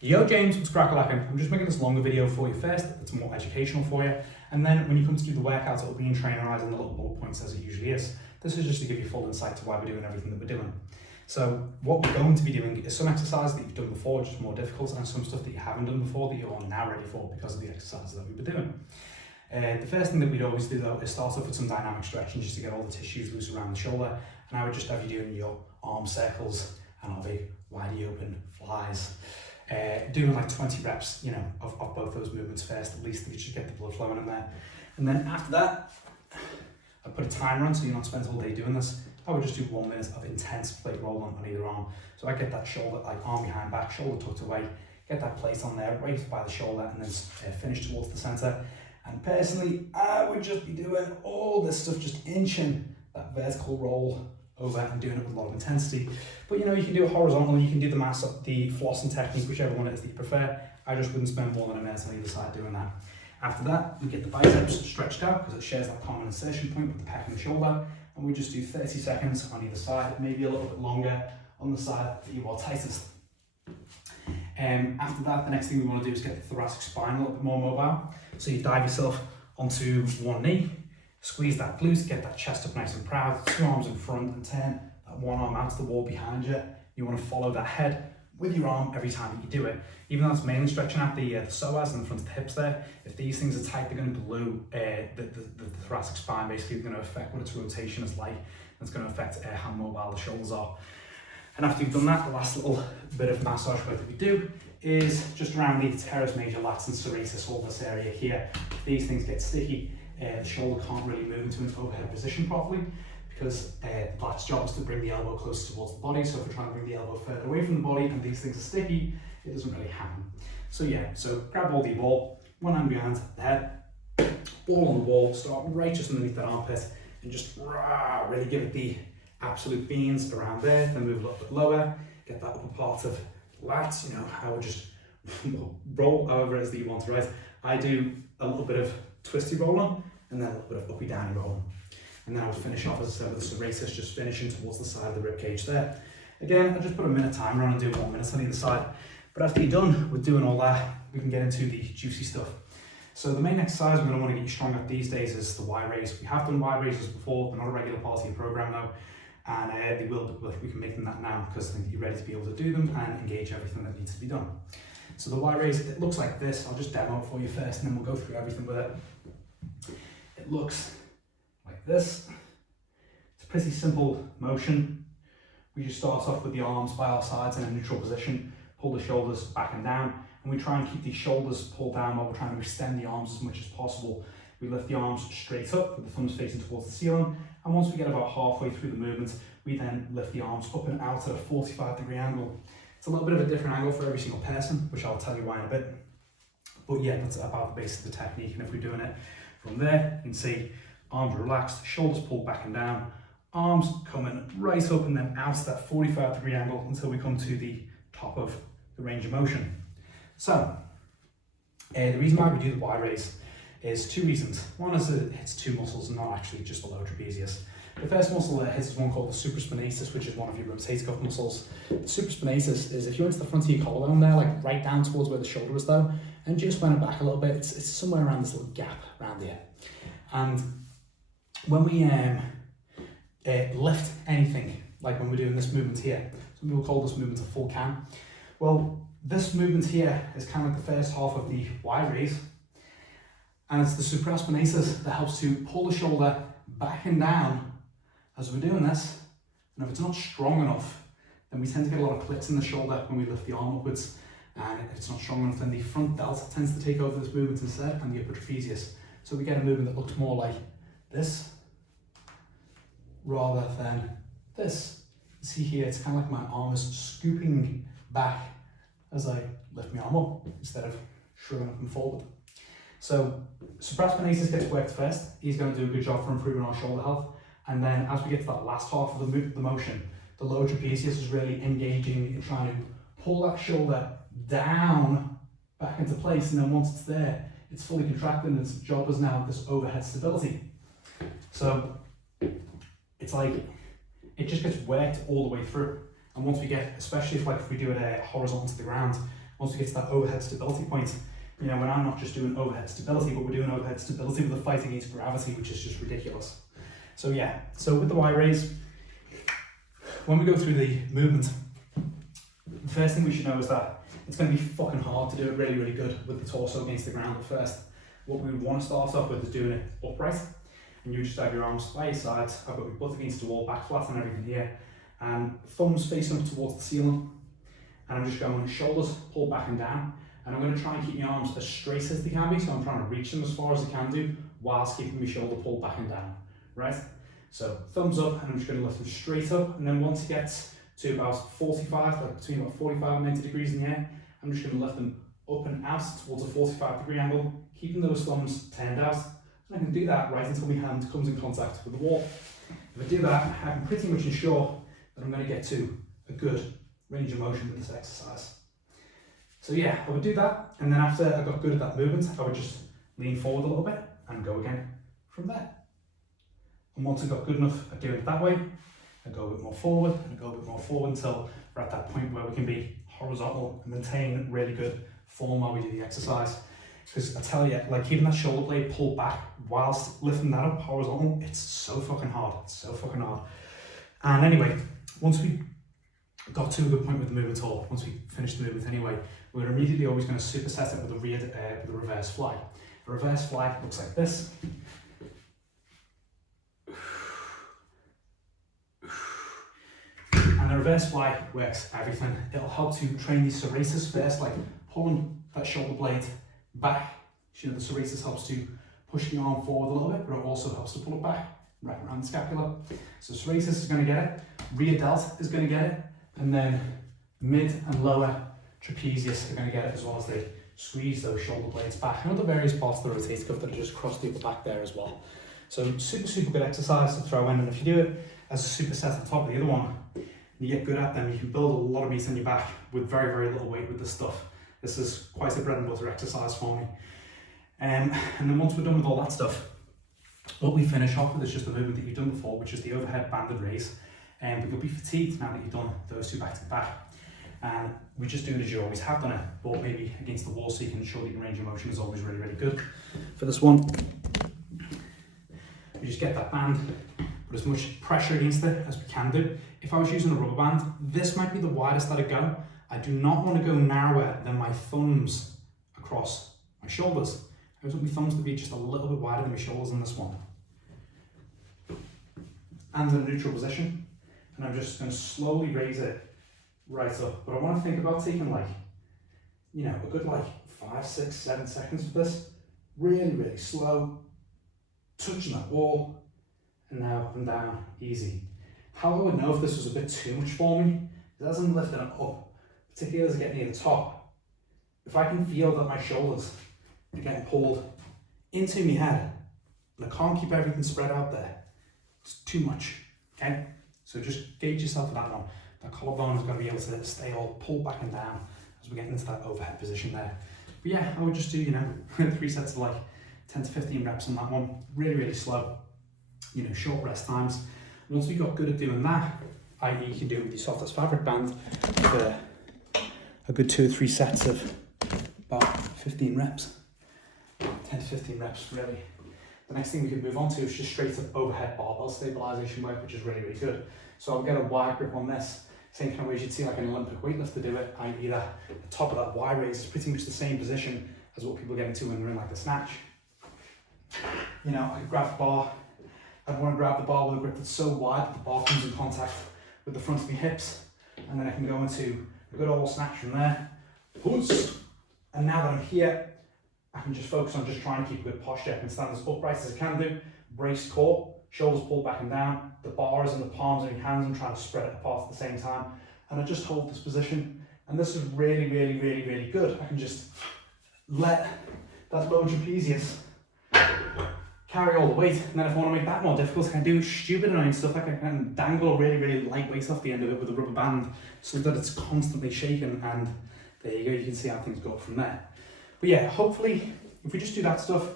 Yo James, what's crack-a-lackin'? I'm just making this longer video for you first, it's more educational for you, and then when you come to do the workouts, it'll be in Trainerize and the little bullet points as it usually is. This is just to give you full insight to why we're doing everything that we're doing. So what we're going to be doing is some exercises that you've done before, just more difficult, and some stuff that you haven't done before that you're now ready for because of the exercises that we've been doing. The first thing that we'd always do though is start off with some dynamic stretching just to get all the tissues loose around the shoulder, and I would just have you doing your arm circles and I'll be wide open flies. Doing like 20 reps, you know, of both those movements first, at least to just get the blood flowing in there. And then after that, I put a timer on so you're not spending all day doing this. I would just do 1 minute of intense plate rolling on either arm. So I get that shoulder, like arm behind back, shoulder tucked away, get that plate on there, right by the shoulder, and then finish towards the center. And personally, I would just be doing all this stuff, just inching that vertical roll over and doing it with a lot of intensity. But you know, you can do it horizontally, you can do the flossing technique, whichever one it is that you prefer. I just wouldn't spend more than a minute on either side doing that. After that, we get the biceps stretched out because it shares that common insertion point with the pec and the shoulder. And we just do 30 seconds on either side, maybe a little bit longer on the side that you are tightest. After that, the next thing we want to do is get the thoracic spine a little bit more mobile. So you dive yourself onto one knee, squeeze that glute, get that chest up nice and proud, 2 arms in front, and turn that one arm out to the wall behind you. You want to follow that head with your arm every time that you do it. Even though it's mainly stretching out the psoas in the front of the hips there, if these things are tight, they're going to glue the thoracic spine. Basically, they're going to affect what its rotation is like, and it's going to affect how mobile the shoulders are. And after you've done that, the last little bit of massage work that we do is just around the teres major, lats and serratus, all this area here. If these things get sticky, the shoulder can't really move into an overhead position properly because the lat's job is to bring the elbow closer towards the body. So if we're trying to bring the elbow further away from the body and these things are sticky, it doesn't really happen. So yeah, so grab hold of your ball, one hand behind the head, ball on the wall, start right just underneath that armpit and just really give it the absolute beans around there, then move a little bit lower, get that upper part of lats, you know, I would just roll however it is that you want, right? I do a little bit of twisty rolling and then a little bit of uppy downy rolling. And then I would finish off, as I said, with the serratus, just finishing towards the side of the rib cage there. Again, I just put a minute timer on and do 1 minute on either side. But after you're done with doing all that, we can get into the juicy stuff. So the main exercise we're going to want to get you strong at these days is the Y raise. We have done Y raises before, they're not a regular part of your program though. And we can make them that now because I think you're ready to be able to do them and engage everything that needs to be done. So the Y raise, it looks like this. I'll just demo it for you first and then we'll go through everything with it. It looks like this. It's a pretty simple motion. We just start off with the arms by our sides in a neutral position, pull the shoulders back and down, and we try and keep the shoulders pulled down while we're trying to extend the arms as much as possible. We lift the arms straight up with the thumbs facing towards the ceiling, and once we get about halfway through the movement, we then lift the arms up and out at a 45-degree angle. It's a little bit of a different angle for every single person, which I'll tell you why in a bit. But yeah, that's about the base of the technique, and if we're doing it from there, you can see arms relaxed, shoulders pulled back and down, arms coming right up and then out to that 45-degree angle until we come to the top of the range of motion. So, the reason why we do the Y raise is 2 reasons. One is that it hits 2 muscles and not actually just the lower trapezius. The first muscle that hits is one called the supraspinatus, which is one of your rotator cuff muscles. The supraspinatus is if you went to the front of your collarbone there, like right down towards where the shoulder is though, and just went back a little bit, it's somewhere around this little gap around here. And when we lift anything, like when we're doing this movement here, some people call this movement a full cam. Well, this movement here is kind of like the first half of the Y raise, and it's the supraspinatus that helps to pull the shoulder back and down as we're doing this. And if it's not strong enough, then we tend to get a lot of clicks in the shoulder when we lift the arm upwards. And if it's not strong enough, then the front delt tends to take over this movement instead, and the upper trapezius. So we get a movement that looks more like this rather than this. See here, it's kind of like my arm is scooping back as I lift my arm up instead of shrugging up and forward. So supraspinatus gets worked first. He's going to do a good job for improving our shoulder health. And then as we get to that last half of the motion, the lower trapezius is really engaging in trying to pull that shoulder down back into place. And then once it's there, it's fully contracted and its job is now this overhead stability. So it's like, it just gets worked all the way through. And once we get, especially if we do it horizontal to the ground, once we get to that overhead stability point, you know, when I'm not just doing overhead stability, but we're doing overhead stability with a fight against gravity, which is just ridiculous. So yeah, so with the Y raise, when we go through the movement, the first thing we should know is that it's going to be fucking hard to do it really, really good with the torso against the ground at first. What we would want to start off with is doing it upright, and you just have your arms by your sides. I've got my butt against the wall, back flat and everything here, and thumbs facing up towards the ceiling. And I'm just going shoulders pulled back and down, and I'm going to try and keep my arms as straight as they can be, so I'm trying to reach them as far as I can do, whilst keeping my shoulder pulled back and down, right? So thumbs up, and I'm just going to lift them straight up, and then once it gets to about 45, like between about 45 and 90 degrees in the air, I'm just going to lift them up and out towards a 45-degree angle, keeping those thumbs turned out. And I can do that right until my hand comes in contact with the wall. If I do that, I can pretty much ensure that I'm going to get to a good range of motion with this exercise. So yeah, I would do that, and then after I got good at that movement, I would just lean forward a little bit and go again from there. And once I got good enough at doing it that way, I go a bit more forward and I go a bit more forward until we're at that point where we can be horizontal and maintain really good form while we do the exercise. Because I tell you, like keeping that shoulder blade pulled back whilst lifting that up horizontal, it's so fucking hard. It's so fucking hard. And anyway, once we got to a good point with the movement all, once we finished the movement anyway, we're immediately always going to superset it with a reverse fly. A reverse fly looks like this. And the reverse fly works everything. It'll help to train the serratus first, like pulling that shoulder blade back. You know, the serratus helps to push the arm forward a little bit, but it also helps to pull it back right around the scapula. So serratus is going to get it, rear delt is going to get it, and then mid and lower trapezius are going to get it, as well as they squeeze those shoulder blades back, and other various parts of the rotator cuff that are just across the upper back there as well. So super good exercise to throw in, and if you do it as a superset on top of the other one, and you get good at them, you can build a lot of meat on your back with very little weight with this stuff. This is quite a bread and butter exercise for me. And then once we're done with all that stuff, what we finish off with is just the movement that you've done before, which is the overhead banded raise. But you'll be fatigued now that you've done those two back to back. And we just do it as you always have done it, but maybe against the wall so you can ensure that your range of motion is always really good. For this one, we just get that band, put as much pressure against it as we can do. If I was using a rubber band, this might be the widest that I'd go. I do not want to go narrower than my thumbs across my shoulders. I want my thumbs to be just a little bit wider than my shoulders on this one. Hands in a neutral position, and I'm just going to slowly raise it right up. But I want to think about taking like, you know, a good like 5, 6, 7 seconds for this. Really slow, touching that wall, and now up and down, easy. How I would know if this was a bit too much for me is as I'm lifting it up, particularly as I get near the top, if I can feel that my shoulders are getting pulled into my head, and I can't keep everything spread out there, it's too much, okay? So just gauge yourself for that one. That collarbone is going to be able to stay all pulled back and down as we're getting into that overhead position there. But yeah, I would just do, you know, 3 sets of like 10 to 15 reps on that one, really slow, you know, short rest times. Once we got good at doing that, i.e. you can do it with your softest fabric band, for a good 2 or 3 sets of about 15 reps, 10 to 15 reps really. The next thing we can move on to is just straight up overhead barbell stabilization work, which is really good. So I'll get a wide grip on this, same kind of way as you'd see like an Olympic weightlifter do it, i.e. the top of that Y raise is pretty much the same position as what people get into when they're in like the snatch. You know, I could grab the bar, I'd want to grab the bar with a grip that's so wide that the bar comes in contact with the front of my hips, and then I can go into a good old snatch from there. And now that I'm here, I can just focus on just trying to keep a good posture. I can stand as upright as I can do, braced core, shoulders pulled back and down, the bar is in the palms of your hands. I'm trying to spread it apart at the same time, and I just hold this position, and this is really good. I can just let that lower trapezius carry all the weight, and then if I want to make that more difficult, I can do stupid annoying stuff like I can dangle really light weight off the end of it with a rubber band so that it's constantly shaking, and there you go, you can see how things go from there. But yeah, hopefully if we just do that stuff,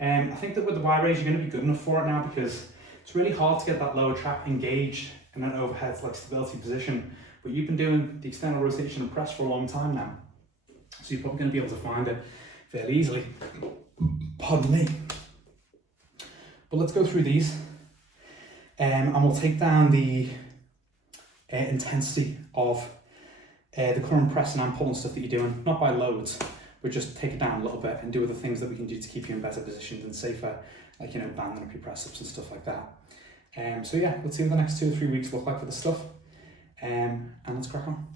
I think that with the Y raise you're going to be good enough for it now, because it's really hard to get that lower trap engaged in an overhead like stability position, but you've been doing the external rotation and press for a long time now, So you're probably going to be able to find it fairly easily. Pardon me. But let's go through these, and we'll take down the intensity of the current pressing and pulling stuff that you're doing, not by loads, but just take it down a little bit and do other things that we can do to keep you in better positions and safer, like, you know, banding up your press ups and stuff like that. So yeah, let's see what the next 2 or 3 weeks look like for the stuff, and let's crack on.